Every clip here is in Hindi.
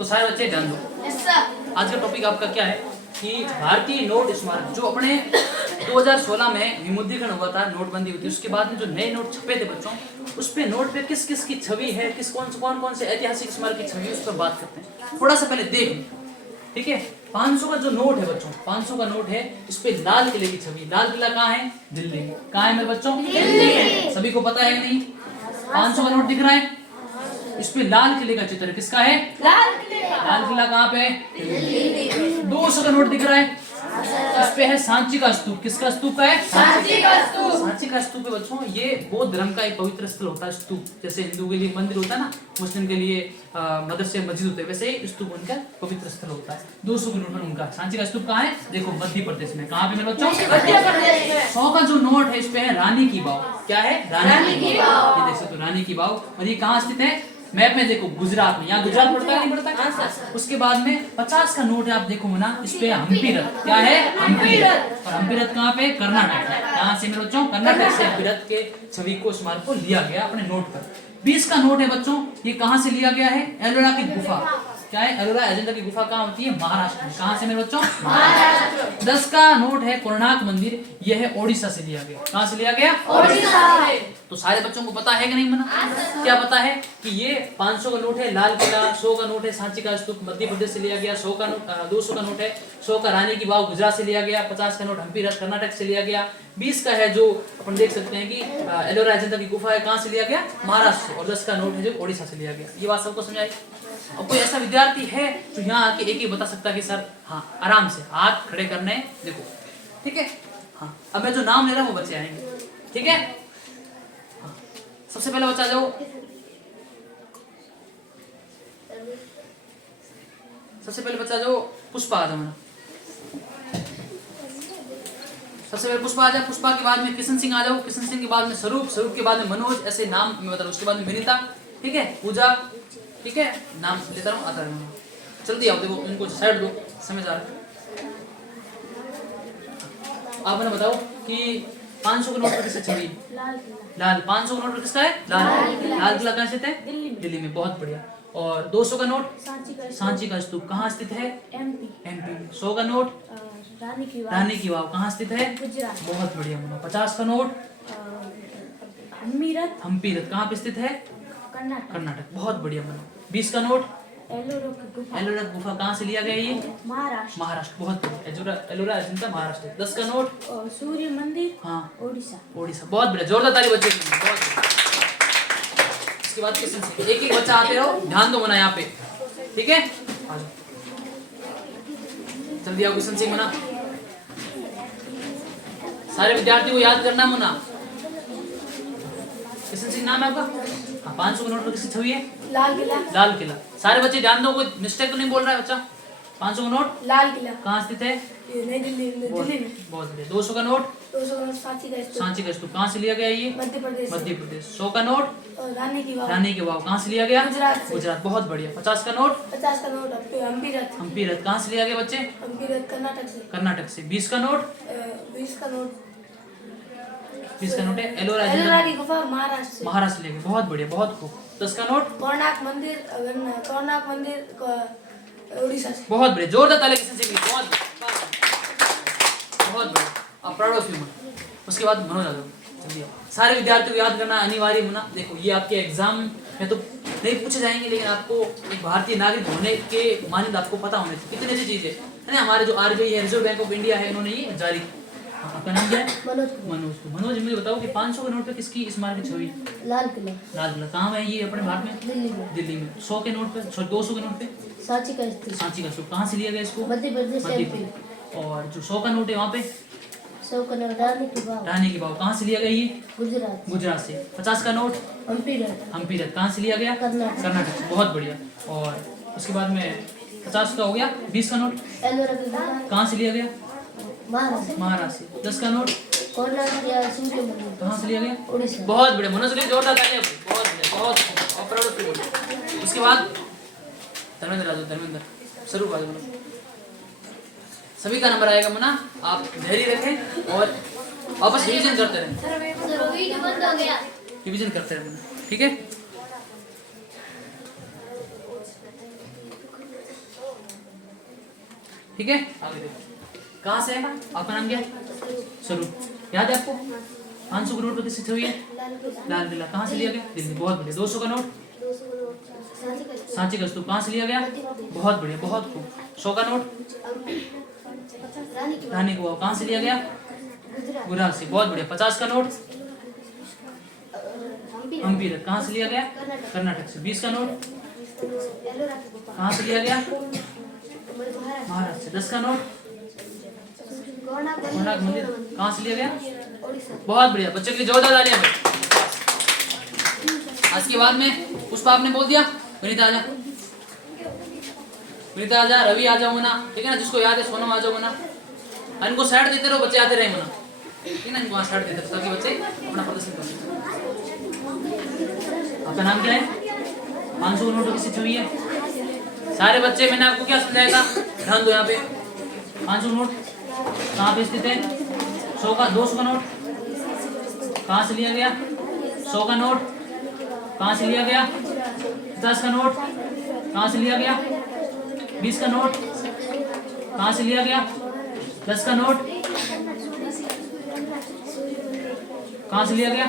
तो सारे बच्चे ध्यान दो। आज का टॉपिक आपका क्या है कि भारतीय नोट स्मारक जो अपने 2016 में विमुद्रीकरण हुआ था, नोटबंदी हुई थी, उसके बाद में जो नए नोट छपे थे बच्चों, उस पे नोट पे किस किस की छवि है, किस कौन से ऐतिहासिक स्मारक की छवि है, उस पर बात करते हैं। थोड़ा सा पहले देख, ठीक है। 500 का जो नोट है बच्चों, 500 का नोट है, इस पे लाल किले की छवि। लाल किला कहाँ है? दिल्ली में। कहाँ है मेरे बच्चों? दिल्ली में। सभी को पता है कि नहीं? 500 का नोट दिख रहा है, इस पे लाल किले का चित्र। किसका है? लाल किले का। लाल किला कहाँ पे? दिल्ली में। 200 का नोट दिख रहा है, इस पे है सांची का स्तूप। किसका स्तूप है? सांची का स्तूप। सांची का स्तूप है बच्चों, ये बौद्ध धर्म का एक पवित्र स्थल होता है। स्तूप जैसे हिंदू के लिए मंदिर होता है ना, मुस्लिम के लिए मदरसे मस्जिद होते हैं, वैसे ही स्तूप उनका पवित्र स्थल होता है। 200 के नोट में उनका सांची का स्तूप कहाँ है? देखो मध्य प्रदेश में। कहाँ पे मेरे बच्चों? मध्य प्रदेश में। 100 का जो नोट है, इस पे है रानी की वाव। क्या है? रानी की वाव। ये देख सकते हो, रानी की वाव। और ये कहाँ स्थित है? मैप में देखो, गुजरात में। यहाँ गुजरात पड़ता है नहीं पड़ता? उसके बाद में 50 का नोट है, आप देखो ना, इस पे हम्पी रथ। क्या है? हम्पी रथ। और हम्पी रथ कहाँ पे? कर्नाटक। कहाँ से मेरे बच्चों? कर्नाटक से हम्पी रथ के छवि को, स्मारक को लिया गया अपने नोट पर। 20 का नोट है बच्चों, ये कहाँ से लिया गया है? एलोरा की गुफा। क्या है? एलोरा अजंता की गुफा कहाँ होती है? महाराष्ट्र में। कहाँ से मेरे बच्चों? महाराष्ट्र। 10 का नोट है कोणार्क मंदिर, यह है ओडिशा से लिया गया। कहाँ से लिया गया? ओडिशा से। तो सारे बच्चों को पता है कि नहीं मना? क्या पता है कि ये 500 का नोट है लाल किला, 100 का नोट है सांची का स्तूप मध्य प्रदेश से लिया गया, 100 का नोट 200 का नोट है 100 का रानी की वाव गुजरात से लिया गया, 50 का नोट हम्पी रथ कर्नाटक से लिया गया, 20 का है जो अपन देख सकते हैं कि एलोरा अजंता की गुफा है, कहाँ से लिया गया? महाराष्ट्र से। और 10 का नोट है जो ओडिशा से लिया गया। ये बात सबको समझाई? अब कोई ऐसा विद्यार्थी है जो यहाँ आके एक ही बता सकता है कि सर हाँ, आराम से हाथ खड़े करने, देखो, ठीक है। हाँ, अब मैं जो नाम ले रहा हूँ वो बच्चे आएंगे, ठीक है। हाँ, सबसे पहले बच्चा जाओ, सबसे पहले बच्चा जो पुष्पा आ जाओ। सबसे पहले पुष्पा आ जाए, पुष्पा के बाद में किशन सिंह आ जाओ, किशन सिंह के बाद में स्वरूप, स्वरूप के बाद में मनोज, ऐसे नाम मैं बता रहा हूँ। उसके बाद में विनीता, ठीक है, पूजा, ठीक है, नाम लेता रहूँ, आता रहूँगा। जल्दी आओ, देखो इनको साइड दो, समय जा रहा है। आप मैंने बताओ कि 500 के नोट पर किससे छवि? लाल। 500 का नोट पर किसका है? लाल। लाल किला कहाँ स्थित है? दिल्ली में। बहुत बढ़िया। और 200 का नोट? सांची का स्तूप कहाँ स्थित है? एमपी। 100 का नोट? रानी की वाव कहाँ स्थित है? गुजरात। बहुत बढ़िया। 50 का नोट? हम्पी रथ कहाँ पे स्थित है? कर्नाटक। बहुत बढ़िया। 20 का नोट? एलोरा गुफा कहाँ से लिया गया? ये महाराष्ट्र। बहुत बढ़िया। एलोरा अजंता महाराष्ट्र। 10 का नोट? सूर्य मंदिर, हाँ, ओडिशा। बहुत बढ़िया, जोरदार ताली बच्चे के लिए। इसके बाद किशन सिंह। एक एक बच्चा आते रहो, ध्यान दो मना यहाँ पे, ठीक है। जल्दी आओ किशन सिंह मना। सारे विद्यार्थियों को याद करना मना। किशन सिंह नाम है आपका? 500 के नोट पर किसकी छवि है? लाल किला। लाल किला। सारे बच्चे ध्यान दो, कोई मिस्टेक तो नहीं बोल रहा है बच्चा? 500 का नोट? लाल किला कहाँ स्थित है? नई दिल्ली में। बहुत बढ़िया। 200 का नोट? 200 का नोट सांची का स्तूप कहाँ से लिया गया? ये मध्य प्रदेश। 100 का नोट? रानी की वाव कहाँ से लिया गया? गुजरात। बहुत बढ़िया। 50 का नोट? 50 का नोट हम्पी रथ कहाँ से लिया गया बच्चे? हम्पी रथ कर्नाटक से। 20 का नोट? 20 का नोट है एलोरा की गुफा महाराष्ट्र लिया गया। बहुत बढ़िया, बहुत खूब। 10 का नोट? कोणार्क मंदिर ओडिशा से। बहुत बढ़िया, जोरदार ताली किशन सिंह की। बहुत बढ़िया। आप प्राउड ऑफ यू। उसके बाद मनोज आ जाओ। जल्दी आओ। सारे विद्यार्थियों को याद करना अनिवार्य होना। देखो ये आपके एग्जाम में तो नहीं पूछे जाएंगे, लेकिन आपको एक भारतीय नागरिक होने के मानदंड आपको पता होने चाहिए। कितनी अच्छी चीज है ना। हमारे जो RBI है, रिजर्व बैंक ऑफ इंडिया है, उन्होंने ये जारी। आपका नाम क्या है? मनोज। मुझे बताओ कि 500 के नोट पे किसकी स्मारक छवि? लाल किला। कहाँ है ये अपने भारत में? दिल्ली में। 100 के नोट पे, 200 के नोट पे? सांची का स्तूप कहाँ से लिया गया इसको? मध्य प्रदेश। और जो 100 का नोट है वहाँ पे? 100 का नोट रानी की वाव कहाँ से लिया गया? ये गुजरात से। 50 का नोट? हम्पी रथ कहाँ से लिया गया? कर्नाटक से। बहुत बढ़िया। और उसके बाद में 50 का हो गया। 20 का नोट कहाँ से लिया गया? महाराष्ट्र से। 10 का नोट? सूर्य मंदिर कहाँ से लिया गया? ओडिशा। बहुत बढ़िया। मनोज के लिए जोरदार तालियां। बहुत बढ़िया, बहुत। उसके बाद धर्मेंद्र आ जाओ। धर्मेंद्र स्वरूप आ जाओ। सभी का नंबर आएगा मना। आप धैर्य रखें और वापस रिवीजन करते रहें। रिवीजन करते रहें, ठीक है। ठीक है, आगे देखो कहाँ से है, आपका नाम क्या है? स्वरूप, याद है आपको? 500 का नोट पर किससे हुई है? लाल किला, कहाँ से लिया गया? दिल्ली, बहुत बढ़िया। 200 का नोट सांची का स्तूप, कहाँ से लिया गया? बहुत बढ़िया, बहुत खूब। 100 का नोट रानी को, कहाँ से लिया गया? गुजरात से, बहुत बढ़िया। 50 का नोट हम्पी, कहाँ से लिया गया? कर्नाटक से। 20 का नोट कहाँ से लिया गया? महाराष्ट्र से। 10 का नोट कोणार्क मंदिर, कहाँ से लिया गया? बहुत बढ़िया, बच्चों के लिए जोरदार तालियां भाई। आज के बाद में पुष्पा आपने बोल दिया, विनीता आजा, विनीता आजा, रवि आ जाओ मना, ठीक है ना, जिसको याद है सोनम आ जाओ मना, इनको साइड देते रहो, बच्चे आते रहे मना, ठीक है ना, इनको साइड देते रहो ताकि बच्चे अपना प्रदर्शन कर सकें। आपका नाम क्या है? 500 नोटों की स्थिति हुई है सारे बच्चे, मैंने आपको क्या समझाया था, ध्यान दो यहाँ पे। 500 नोट कहाँ पे स्थित है? 100 का 200 का नोट कहाँ से लिया गया? 100 का नोट कहाँ से लिया गया? 50 का नोट कहाँ से लिया गया? 20 का नोट कहाँ से लिया गया? 10 का नोट कहाँ से लिया गया?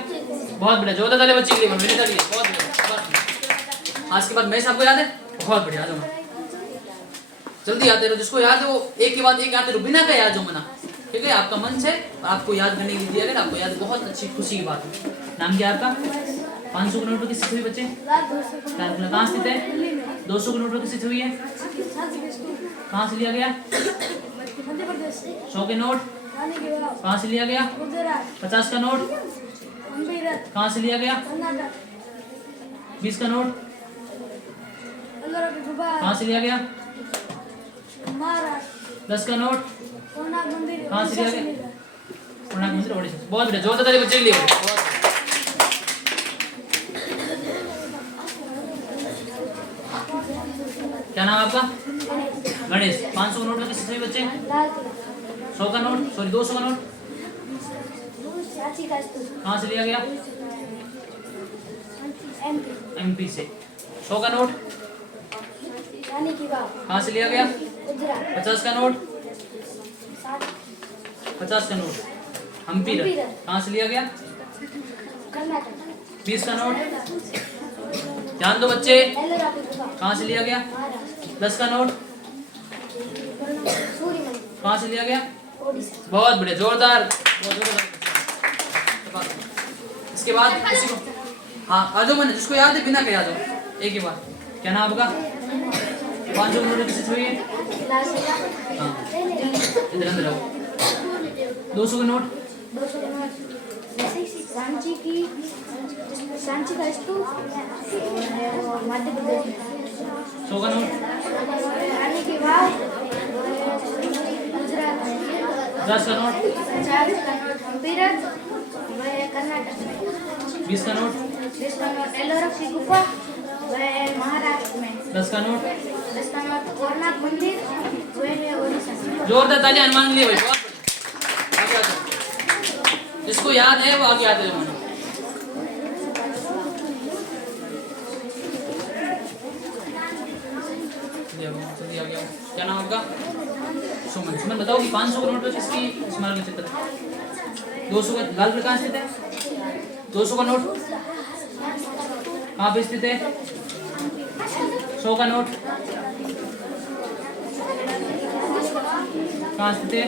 बहुत बढ़िया, जोरदार ताली बच्चे के लिए, विनीता के लिए, बहुत बढ़िया। आज के बाद मैच आपको याद है? बहुत बढ़िया, आ जाओ जल्दी आते रहो, जिसको याद है वो एक के बाद एक आते रहो, बिना का याद जो मना, ठीक है। आपका मंच है और आपको याद करने के लिए दिया गया, आपको याद, बहुत अच्छी खुशी की बात है। नाम क्या है आपका? 500 के नोट पर किससे हुई बच्चे? कहाँ स्थित है? 200 के नोट पर किससे हुई है? कहाँ से लिया गया? 100 के नोट कहाँ से लिया गया? 50 का नोट कहाँ से लिया गया? 20 का नोट कहाँ से लिया गया? 10 का नोट कहाँ से लिया गया? कोणार्क मंदिर, ओडिशा। बहुत बढ़िया, जोरदार ताली बच्चे के लिए। क्या नाम आपका? गणेश। 500 नोट में किससे हुई बच्चे? 100 का नोट, सॉरी 200 का नोट कहाँ से लिया गया? एमपी से। 100 का नोट कहाँ से लिया गया? 50 का नोट 50 का नोट हम्पी कहाँ से लिया गया? 20 का नोट, ध्यान दो बच्चे, कहाँ से लिया गया? 10 का नोट कहाँ से लिया गया? बहुत बढ़िया, जोरदार, बहुत जोरदार। इसके बाद किसी को, हाँ आ जाओ, मैंने जिसको याद है बिना के आ जाओ, एक ही बार। क्या नाम आपका? 500 नोट किसी से हुई है? हाँ इधर अंदर आओ। 200 का नोट सांची का स्तूप मध्य प्रदेश। 100 का नोट रानी की वाव गुजरात। 50 का नोट हम्पी कर्नाटक। 20 का नोट एलोरा की गुफा वह महाराष्ट्र में। 10 का नोट कोणार्क मंदिर वह है ओडिशा। जोरदार तालियां हनुमान के लिए भाई, बहुत आगे आ जाओ। जिसको याद है वो आगे आते जाओ। क्या नाम आपका? सुमन। सुमन बताओ कि 500 का नोट पर किसकी स्मारक चित्र है? 200 का लाल किला कहाँ स्थित है? 200 का नोट कहाँ पे स्थित है? 100 का नोट कहाँ स्थित है?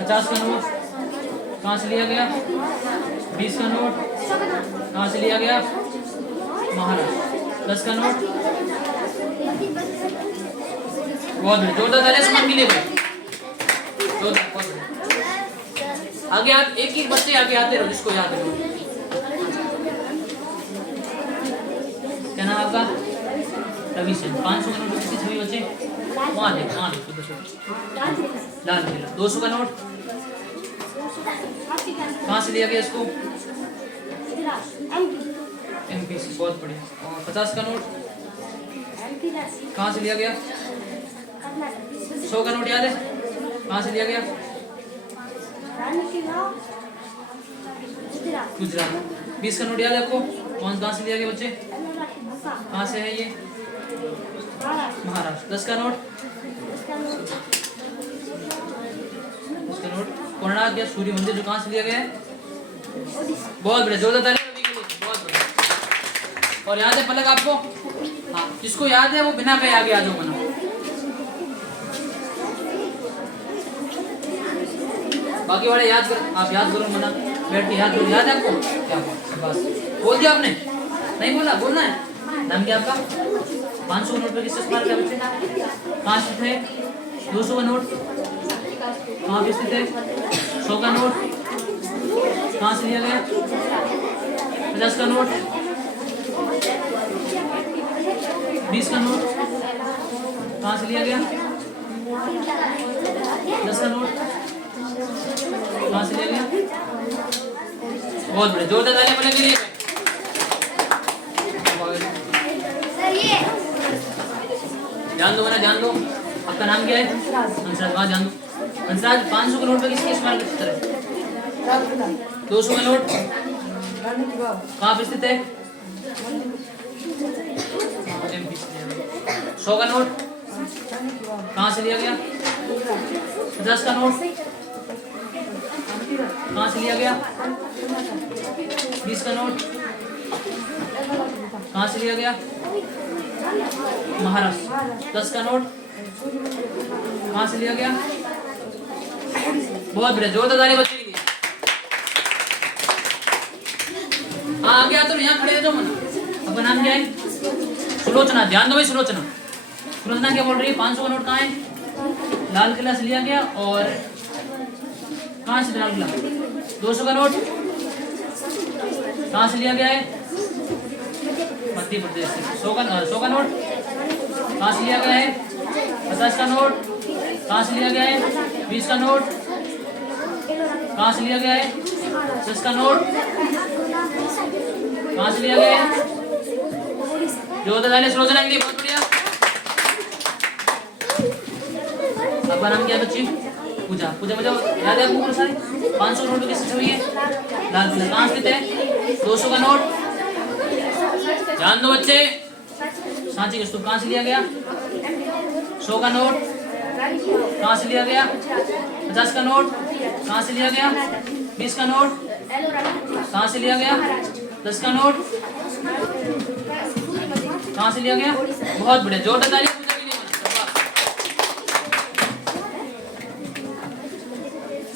50 का नोट कहाँ से लिया गया? 20 का नोट कहाँ से लिया गया? महाराष्ट्र। 10 का नोट, बहुत बढ़िया, जोरदार तालियां सुमन के लिए भाई, जोरदार, बहुत बढ़िया। आगे आप एक एक बच्चे आगे आते रहो, जिसको याद है। क्या नाम आपका? रवि सेन। 500 का नोट किससे हुई बच्चे? वहाँ देखो, वहाँ देखो, लाल किला। 200 का नोट कहाँ से लिया गया इसको? एमपी से, बहुत बढ़िया। और 50 का नोट कहाँ से लिया गया? 100 का नोट याद है? कहाँ से लिया गया? गुजरात। 20 का नोट याद है आपको? कहाँ से लिया गया बच्चे? कहाँ से है ये? महाराष्ट्र। 10 का नोट कोणार्क या सूर्य मंदिर जो कहाँ से लिया गया है? बहुत बढ़िया, जोरदार ताली रवि के लिए, बहुत बढ़िया। और याद है पलक आपको? हाँ, जिसको याद है वो बिना कहे आगे आ जाओ मना। बाकी वाले याद करो, आप याद करो मना, बैठ के याद करो। याद है आपको? क्या बस बोल दिया आपने? नहीं बोला? बोलना है। नाम क्या आपका? 500 नोट पे किससे इस्तेमाल किया बच्चे? कहाँ स्थित है? 200 का नोट कहाँ पे स्थित है? 100 का नोट कहाँ से लिया गया? 50 का नोट, 20 का नोट कहाँ से लिया गया? 10 का नोट कहाँ से लिया गया? बहुत बड़े, जोरदार तालियां बजाने के लिए। ध्यान दो ना, ध्यान दो। आपका नाम क्या है? हंसराज। वहाँ ध्यान दो। हंसराज, 500 का नोट पे किसके इस्तेमाल करते हैं? 200 का नोट कहाँ पे स्थित है? 100 का नोट कहाँ से लिया गया? 50 का नोट कहाँ से लिया गया? 20 का नोट कहाँ से लिया गया? महाराष्ट्र। 10 का नोट कहाँ से लिया गया? बहुत बढ़िया, जोरदार ताली बच्चे के लिए। हाँ आगे आ तो यहाँ खड़े हो जाओ मना। आपका नाम क्या है? सुलोचना। ध्यान दो भाई, सुलोचना। सुलोचना क्या बोल रही है? 500 का नोट कहाँ है? लाल किला से लिया गया। और कहाँ से लाल किला? 200 का नोट कहाँ से लिया गया है? मध्य प्रदेश से। 100 का नोट कहाँ से लिया गया है? 50 का नोट कहाँ से लिया गया है? 20 का नोट कहाँ से लिया गया है? 10 का नोट कहाँ से लिया गया है? जोरदार तालियां सुलोचना के लिए, बहुत बढ़िया। आपका नाम क्या है बच्ची? पूजा। पूजा बजाओ। याद है आपको सारे? 500 नोट किससे छवि है? लाल किला। कहाँ स्थित है? 200 का नोट, ध्यान दो बच्चे, सांची का स्तूप कहाँ से लिया गया? 100 का नोट कहाँ से लिया गया? 50 का नोट कहाँ से लिया गया? 20 का नोट कहाँ से लिया गया? 10 का नोट कहाँ से लिया गया? बहुत बढ़िया, जोरदार तालियां पूजा के लिए।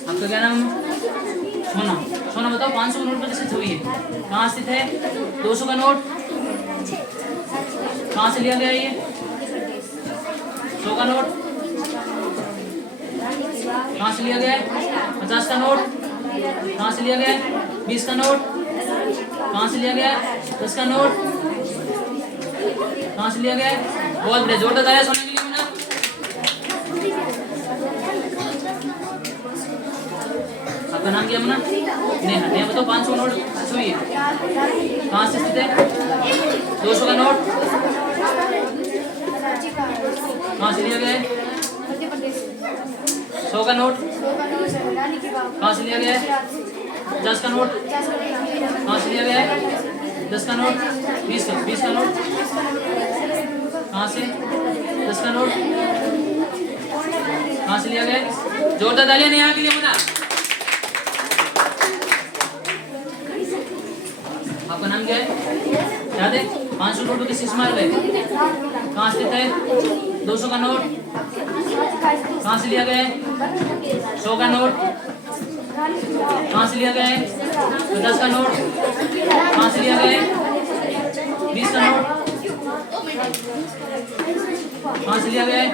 आपका क्या नाम? सोना। सोना बताओ, 500 का नोट पर किससे छवि है? कहाँ स्थित है? 200 का नोट कहाँ से लिया गया? ये 100 का नोट कहाँ से लिया गया है? 50 का नोट कहाँ से लिया गया है? 20 का नोट कहाँ से लिया गया है? 10 का नोट कहाँ से लिया गया है? बहुत बढ़िया, जोरदार तालियां सोने के लिए मुन्ना। आपका नाम क्या मुन्ना? नेहा। नेहा बताओ, 500 का नोट छुई है कहाँ से स्थित है? 200 का नोट कहाँ से लिया गया है? 100 का नोट कहाँ से लिया गया है? 50 का नोट कहाँ से लिया गया है? 10 का नोट, 20 का नोट कहाँ से? 10 का नोट कहाँ से लिया गया है? जोरदार तालियां नेहा के लिए मुन्ना। आपका नाम क्या है? याद है? 500 नोट किस इस्तेमाल हुए? कहाँ स्थित है? 200 का नोट कहाँ से लिया गया है? 100 का नोट कहाँ से लिया गया है? 50 का नोट कहाँ से लिया गया है? 20 का नोट कहाँ से लिया गया है?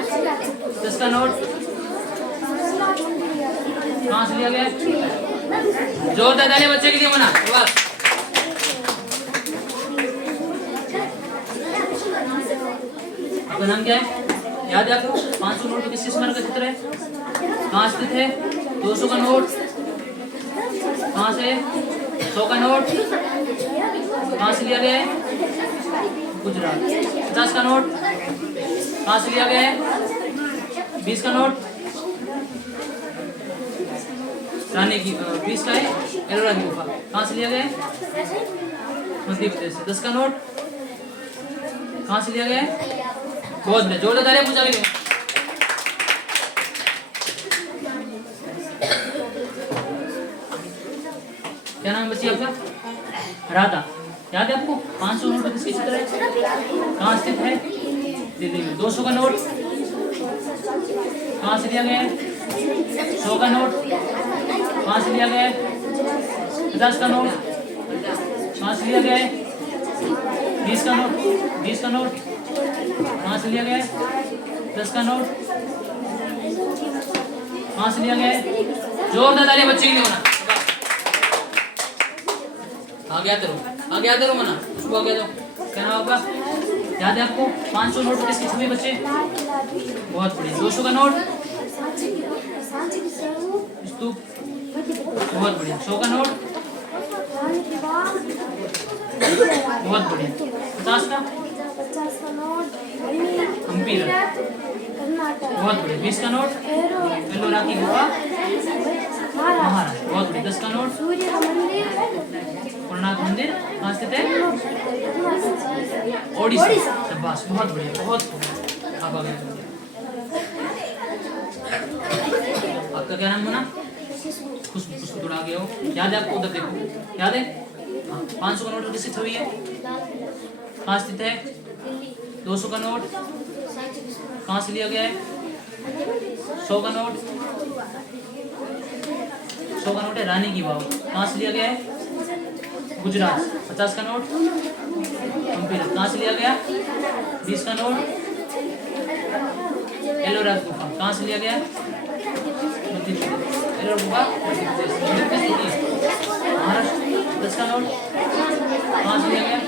10 का नोट कहाँ से लिया गया है? जोरदार तालियां बच्चे के लिए मना। बस आपका नाम क्या है? याद है आपको? 500 नोट किस इस्तेमाल का चित्र है? कहाँ स्थित है? 200 का नोट कहाँ से? 100 का नोट कहाँ से लिया गया है? गुजरात। 50 का नोट कहाँ से लिया गया है? 20 का नोट रानी की 20 का है एलोरा की गुफा कहाँ से लिया गया है? मध्य प्रदेश से। 10 का नोट कहाँ से लिया गया है? बहुत बढ़िया, जोरदार तालियां पूजा के लिए। क्या नाम है बच्ची आपका? राधा। याद है आपको? 500 नोट किसके चित्र है? कहाँ स्थित है? दिल्ली में। 200 का नोट कहाँ से लिया गया है? 100 का नोट कहाँ से लिया गया है? 50 का नोट कहाँ से लिया गया है? 20 का नोट कहाँ से लिया गया है? 10 का नोट कहाँ से लिया गया है? जोरदार तालियां बच्चे के लिए होना। आगे आते रहो मना, उसको आगे दो। क्या नाम आपका? याद है आपको? 500 नोट किसकी छवि बच्चे? बहुत बढ़िया। 200 का नोट स्तूप, बहुत बढ़िया। 100 का नोट बहुत बढ़िया। 50 का हम्पी, बहुत बढ़िया। 20 का नोट एलोरा की गुफा, महाराष्ट्र, बहुत बढ़िया। 10 का नोट कोणार्क मंदिर कहाँ स्थित है? ओडिशा। शाबाश, बहुत बढ़िया, बहुत बढ़िया। आप आगे आपका क्या नाम बना? खुशबू। थोड़ा आगे हो। याद है आपको? उधर देखो, याद है? 500 का नोट किसकी छवि है? कहाँ स्थित है? 200 का नोट कहाँ से लिया गया है? 100 का नोट है रानी की वाव, कहाँ से लिया गया है? गुजरात। 50 का नोट हम्पी, कहाँ से लिया गया? 20 का नोट एलोरा गुफा, कहाँ से लिया गया? मध्य प्रदेश। एलोरा गुफा महाराष्ट्र। 10 का नोट कहाँ से लिया गया?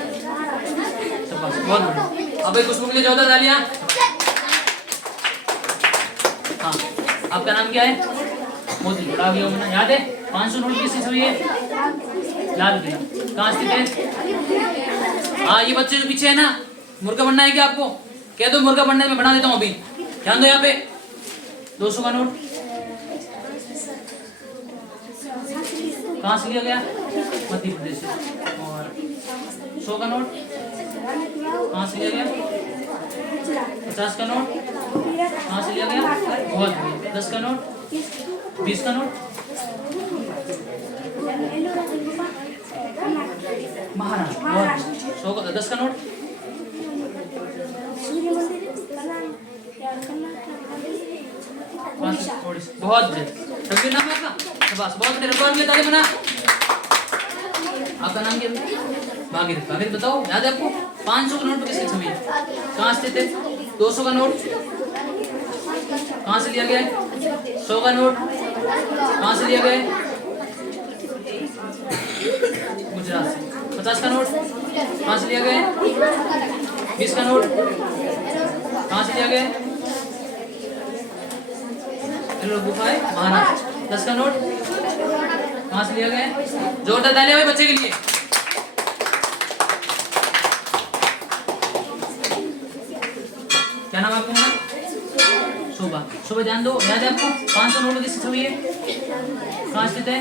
शाबाश, बहुत बढ़िया। अब एक खुशबू के लिए जोरदार तालियां। हाँ, आपका नाम क्या है? मोदी। बड़ा गया होना, याद है? 500 नोट किसकी छवि है? लाल किला, कहाँ स्थित है? हाँ, ये बच्चे जो पीछे है ना, मुर्गा बनना है क्या आपको? कह दो मुर्गा बनना है, मैं बना देता हूँ अभी। ध्यान दो यहाँ पे। 200 का नोट कहाँ से लिया गया? मध्य प्रदेश से। और 100 का नोट कहाँ से लिया गया? 50 का नोट कहाँ से लिया गया? बहुत बढ़िया। 10 का नोट 20 का नोट महाराष्ट्र। बहुत 100 का 10 का नोट बहुत बढ़िया। रघुवीर नाम है आपका? बस, बहुत बढ़िया। रघुवीर में ताली बना। आपका नाम क्या है? भागीरथ। भागीरथ बताओ, याद है आपको? 500 का नोट किसकी छवि है? कहाँ स्थित है? 200 का नोट कहाँ से लिया गया है? 100 का नोट कहाँ से लिया गया है? गुजरात से। 50 का नोट कहाँ से लिया गया है? 20 का नोट कहाँ से लिया गया है? गुफा है महाराष्ट्र। 10 का नोट कहाँ से लिया गया है? जोरदार तालियां भाई बच्चे के लिए। क्या नाम आपका? शोभा। शोभा, ध्यान दो। याद है आपको? 500 नोट किसकी छवि है? कहाँ स्थित है?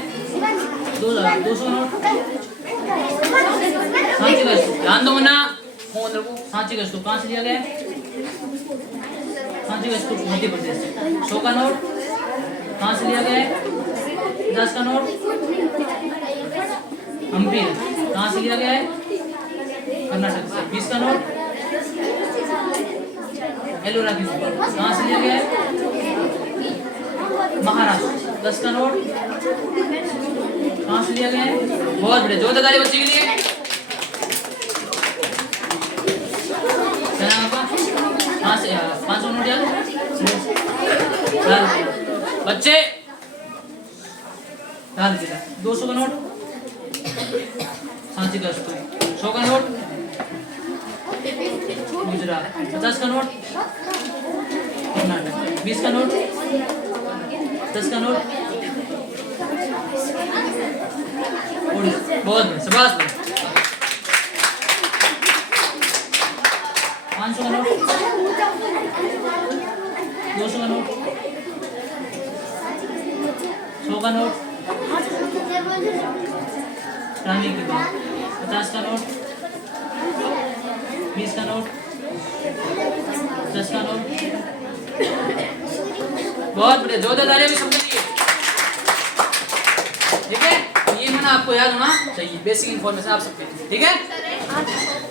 200 नोट सांची का स्तूप, ध्यान दो मना। फोन रखो। सांची का स्तूप कहाँ से लिया गया है? सांची का स्तूप मध्य प्रदेश। 100 का नोट कहाँ से लिया गया है? 50 का नोट हम्पी, कहाँ से लिया गया है? कर्नाटक से। 20 का नोट एलोरा की गुफा, कहाँ से लिया गया है? महाराष्ट्र। 10 का नोट कहाँ से लिया गया है? बहुत बढ़िया। जोरदार ताली बच्चे के लिए। क्या नाम आपका? कहाँ से? 500 नोट याद बच्चे? लाल किला। 200 का नोट सांची का स्तूप। 100 का नोट गुजरात। 50 का नोट कर्नाटक। 20 का नोट 10 का नोट ओडिशा। बहुत बढ़िया, शाबाश। 500 का नोट 200 का नोट 100 का नोट रानी की बात। 50 का नोट 20 का नोट 10 का नोट। बहुत बढ़िया। जोरदार तालियां भी सबके लिए। ठीक है, ये मैंने आपको याद होना चाहिए, बेसिक इन्फॉर्मेशन आप सबके लिए, ठीक है।